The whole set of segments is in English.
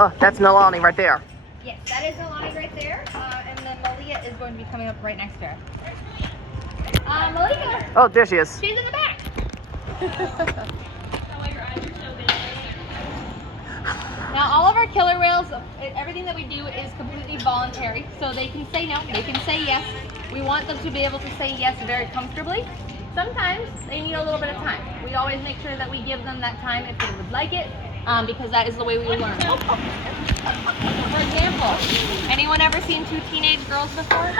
Oh, that's Nalani right there. Yes, that is Nalani right there. And then Malia is going to be coming up right next to her. Malia. Oh, there she is. She's in the back. Now, all of our killer whales, everything that we do is completely voluntary. So they can say no, they can say yes. We want them to be able to say yes very comfortably. Sometimes they need a little bit of time. We always make sure that we give them that time if they would like it, because that is the way we learn. For example, anyone ever seen two teenage girls before?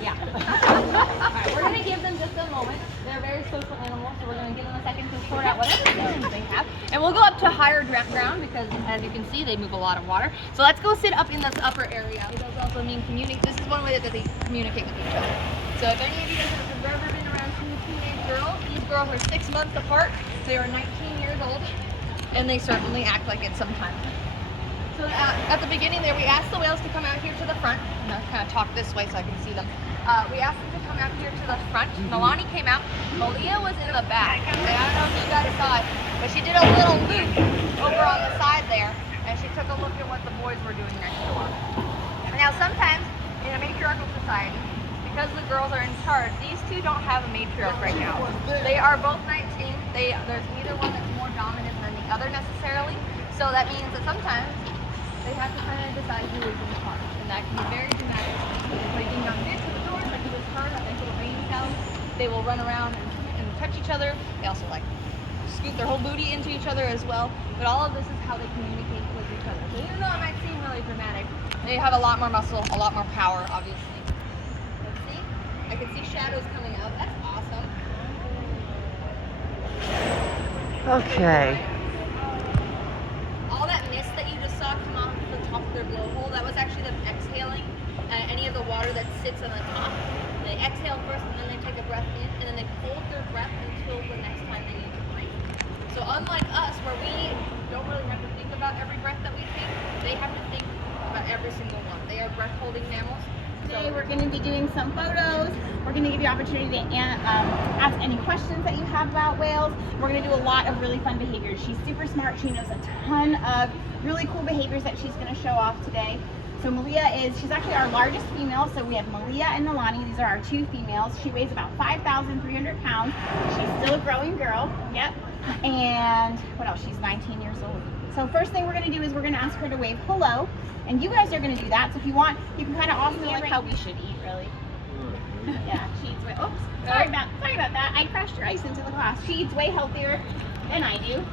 Yeah. Alright, we're going to give them just a moment. They're very social animals, so we're going to give them a second to sort out whatever feelings they have. And we'll go up to higher ground because, as you can see, they move a lot of water. So let's go sit up in this upper area. It does also mean communicate. This is one way that they communicate with each other. So if any of you guys have ever been around two teenage girls, these girls are 6 months apart. They are 19 years old, and they certainly act like it sometimes. So at the beginning there, we asked the whales to come out here to the front. And I'll kind of talk this way so I can see them. We asked them to come out here to the front. Nalani came out. Malia was in the back. I don't know if you guys saw it, but she did a little loop over on the side there, and she took a look at what the boys were doing next door. Now sometimes in a matriarchal society, because the girls are in charge, these two don't have a matriarch right now. They are both 19. There's neither one that's more dominant than the other necessarily. So that means that sometimes they have to kind of decide who is in charge, and that can be very dramatic. Like being on bits of the doors, like you just heard, like little rain sounds. They will run around and touch each other. They also like scoot their whole booty into each other as well. But all of this is how they communicate with each other. So even though it might seem really dramatic, they have a lot more muscle, a lot more power, obviously. Let's see. I can see shadows coming out. That's awesome. Okay. All that mist that you just saw come off the top of their blowhole, that was actually them exhaling any of the water that sits on the top. They exhale first, and then they take a breath in, and then they hold their breath until the next time they need to breathe. So unlike us, where we don't really have to think about every breath that we take, they have to think about every single one. They are breath-holding mammals. Today we're going to be doing some photos. We're going to give you the opportunity to ask any questions that you have about whales. We're going to do a lot of really fun behaviors. She's super smart. She knows a ton of really cool behaviors that she's going to show off today. So Malia she's actually our largest female. So we have Malia and Nalani. These are our two females. She weighs about 5,300 pounds. She's still a growing girl. Yep. And what else? She's 19 years old. So first thing we're going to do is we're going to ask her to wave hello. And you guys are going to do that. So if you want, you can kind of also like how we should eat, really. Yeah, she eats way. Oops, sorry about that. I crashed your ice into the glass. She eats way healthier than I do.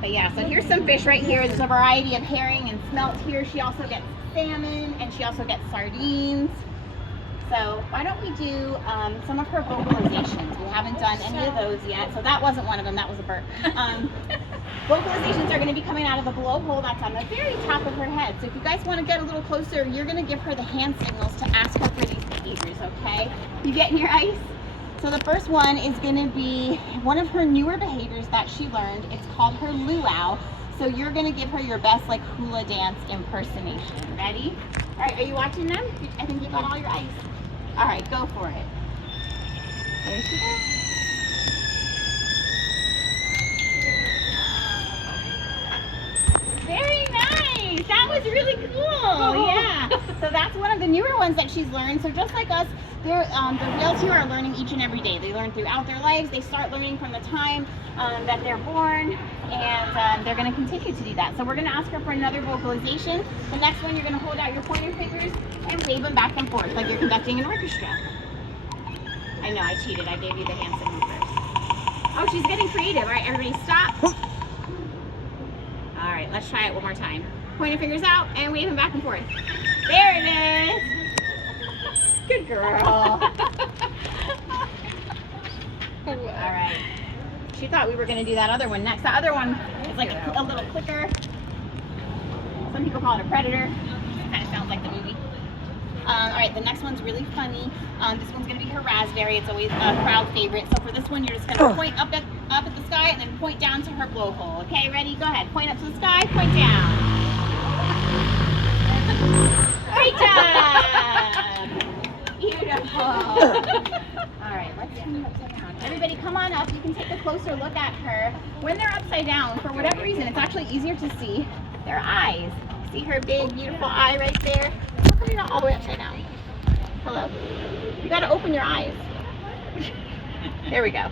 But yeah, so here's some fish right here. There's a variety of herring and smelt here. She also gets salmon, and she also gets sardines. So why don't we do some of her vocalizations? We haven't done any of those yet. So that wasn't one of them. That was a burp. Vocalizations are going to be coming out of the blowhole that's on the very top of her head. So if you guys want to get a little closer, you're going to give her the hand signals to ask her for these behaviors, okay? You getting your ice? So the first one is going to be one of her newer behaviors that she learned. It's called her luau. So you're going to give her your best like hula dance impersonation. Ready? All right, are you watching them? I think you got all your ice. All right, go for it. There she goes. Very nice. That was really cool. Yeah. So that's one of the newer ones that she's learned. So just like us, the whales here are learning each and every day. They learn throughout their lives. They start learning from the time that they're born, and they're going to continue to do that. So we're going to ask her for another vocalization. The next one, you're going to hold out your pointer fingers and wave them back and forth like you're conducting an orchestra. I know, I cheated. I gave you the hand signal first. Oh, she's getting creative. All right, everybody stop. All right, let's try it one more time. Pointer fingers out and wave them back and forth. There it is. Good girl. All right. She thought we were going to do that other one next. That other one is like a little clicker. Some people call it a predator. Kind of sounds like the movie. All right, the next one's really funny. This one's going to be her raspberry. It's always a crowd favorite. So for this one, you're just going to point up at the sky and then point down to her blowhole. Okay, ready? Go ahead. Point up to the sky, point down. Great job! Beautiful. All right, let's turn it upside down. Everybody come on up. You can take a closer look at her. When they're upside down, for whatever reason, it's actually easier to see. their eyes. See her big, beautiful eye right there? How come you're not all the way upside down? Hello? You gotta open your eyes. There we go.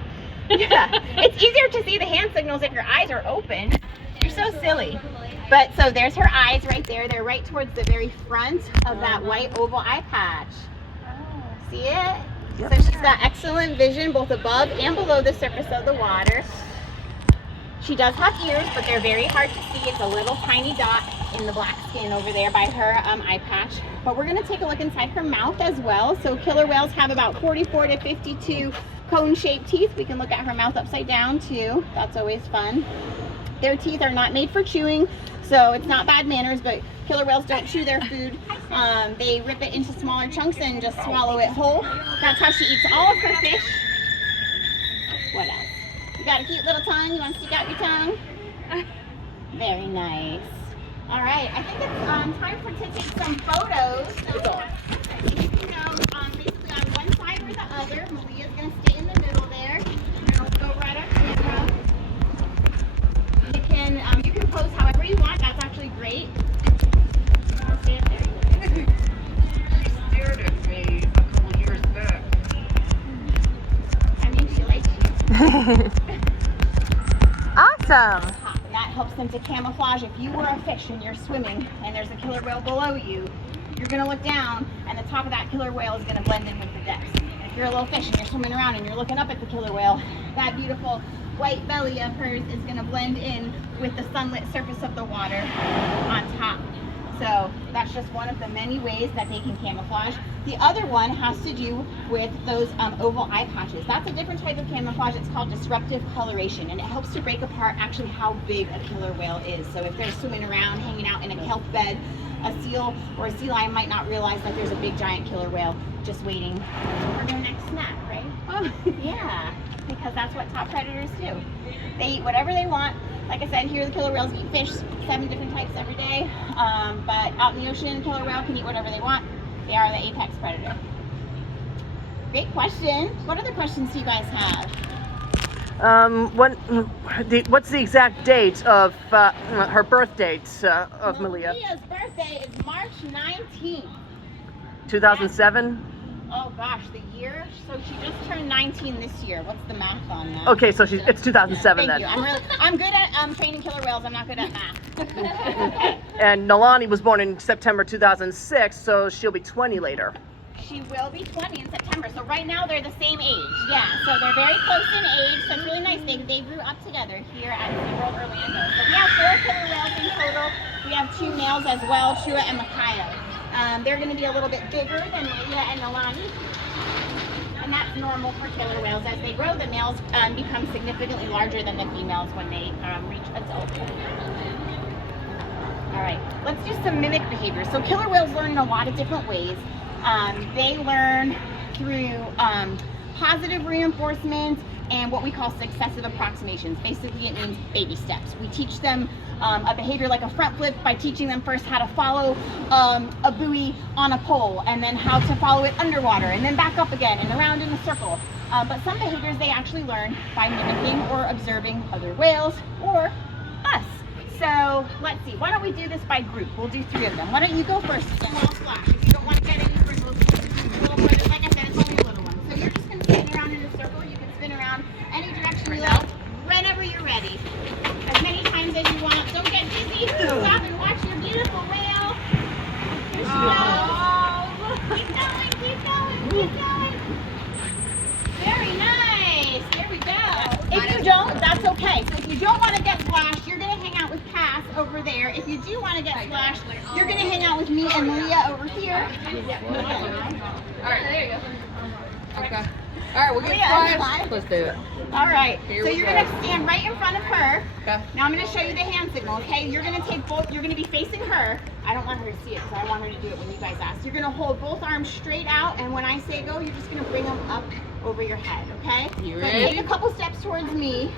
Yeah, it's easier to see the hand signals if your eyes are open. You're so silly. But so there's her eyes right there. They're right towards the very front of that white oval eye patch. See it? Yep. So she's got excellent vision both above and below the surface of the water. She does have ears, but they're very hard to see. It's a little tiny dot in the black skin over there by her eye patch. But we're going to take a look inside her mouth as well. So killer whales have about 44 to 52 cone-shaped teeth. We can look at her mouth upside down too. That's always fun. Their teeth are not made for chewing, so it's not bad manners, but killer whales don't chew their food. They rip it into smaller chunks and just swallow it whole. That's how she eats all of her fish. What else? You got a cute little tongue. You want to stick out your tongue? Very nice. All right, I think it's time to take some photos. So you can go basically on one side or the other. Malia's going to stay in the middle there. And we'll go right up camera. You can pose however you want. That's actually great. You want to stay up there? She stared at me a couple years back. I mean, she likes you. Awesome. And that helps them to camouflage. If you were a fish and you're swimming and there's a killer whale below you, you're going to look down and the top of that killer whale is going to blend in with the depths. And if you're a little fish and you're swimming around and you're looking up at the killer whale, that beautiful white belly of hers is going to blend in with the sunlit surface of the water on top. So that's just one of the many ways that they can camouflage. The other one has to do with those oval eye patches. That's a different type of camouflage. It's called disruptive coloration, and it helps to break apart actually how big a killer whale is. So if they're swimming around, hanging out in a kelp bed, a seal or a sea lion might not realize that there's a big giant killer whale just waiting for their next snack, right? Oh, yeah, because that's what top predators do. They eat whatever they want. Like I said, here the killer whales eat fish, 7 different types every day. But out in the ocean, killer whale can eat whatever they want. They are the apex predator. Great question. What other questions do you guys have? What's the exact date of her birth date of Malia? Malia's birthday is March 19th. 2007? Oh gosh, the year? So she just turned 19 this year. What's the math on that? Okay, so it's 2007 Thank then. you. I'm good at training killer whales. I'm not good at math. And Nalani was born in September 2006, so she'll be 20 later. She will be 20 in September. So right now they're the same age. Yeah, so they're very close in age. So it's really nice. They grew up together here at SeaWorld Orlando. So we have 4 killer whales in total. We have 2 males as well, Chua and Micaiah. They're going to be a little bit bigger than Malia and Nalani. And that's normal for killer whales. As they grow, the males become significantly larger than the females when they reach adulthood. All right, let's do some mimic behavior. So killer whales learn in a lot of different ways. They learn through positive reinforcement and what we call successive approximations. Basically, it means baby steps. We teach them a behavior like a front flip by teaching them first how to follow a buoy on a pole, and then how to follow it underwater, and then back up again and around in a circle. But some behaviors they actually learn by mimicking or observing other whales or us. So let's see, why don't we do this by group? We'll do 3 of them. Why don't you go first? Small splash. If you don't want to get any sprinkles, little one, like I said, it's only a little one. So you're just going to spin around in a circle. You can spin around any direction you like, whenever you're ready. As many times as you want. Don't get dizzy. Stop and watch your beautiful whale. Here she goes. Keep going, keep going, keep going. Very nice. There we go. If you don't, that's okay. So if you don't want to get splashed, you're going to hang out with Cass over there. If you do want to get splashed, you're going to hang out with me and Malia over here. All right, there you go. Okay. All right, we'll get splashed. Let's do it. All right. Here So we you're go. going to stand right in front of her. Okay. Now I'm going to show you the hand signal, okay? You're going to take both, you're going to be facing her. I don't want her to see it because I want her to do it when you guys ask. You're going to hold both arms straight out, and when I say go, you're just going to bring them up over your head, okay? You So ready? take a couple steps towards me.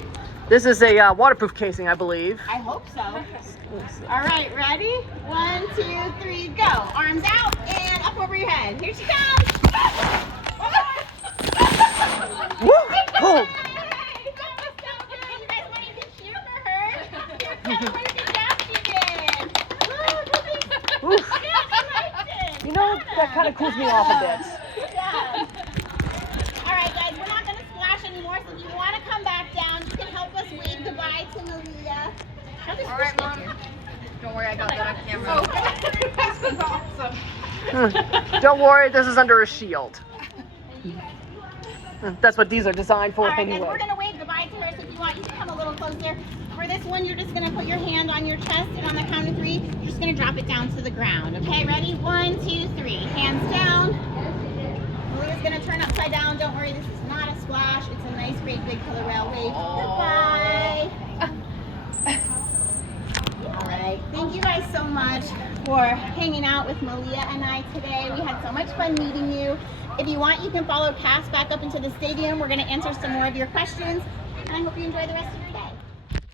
This is a waterproof casing, I believe. I hope so. All right, ready? 1, 2, 3, go. Arms out and up over your head. Here she comes. Woo! Oh. You guys want to cheer for her? Tell her what a good job she did. kind of cools me off a bit. Yeah. All right, guys, we're not going to splash anymore, so if you want to come back down, you can help us wave goodbye to Malia. All right, Mom. Don't worry, I got that on camera. Don't worry, this is under a shield. That's what these are designed for All right, guys, anyway. we're going to wave goodbye to her, so if you want, you can come a little closer. For this one, you're just going to put your hand on your chest, and on the count of 3, you're just going to drop it down to the ground. Okay, ready? 1, 2, 3. Hands down. Malia's going to turn upside down. Don't worry, this is not a splash. It's a nice, great, big killer whale wave. Goodbye. All right. Thank you guys so much for hanging out with Malia and I today. We had so much fun meeting you. If you want, you can follow Cass back up into the stadium. We're going to answer some more of your questions. And I hope you enjoy the rest of your day.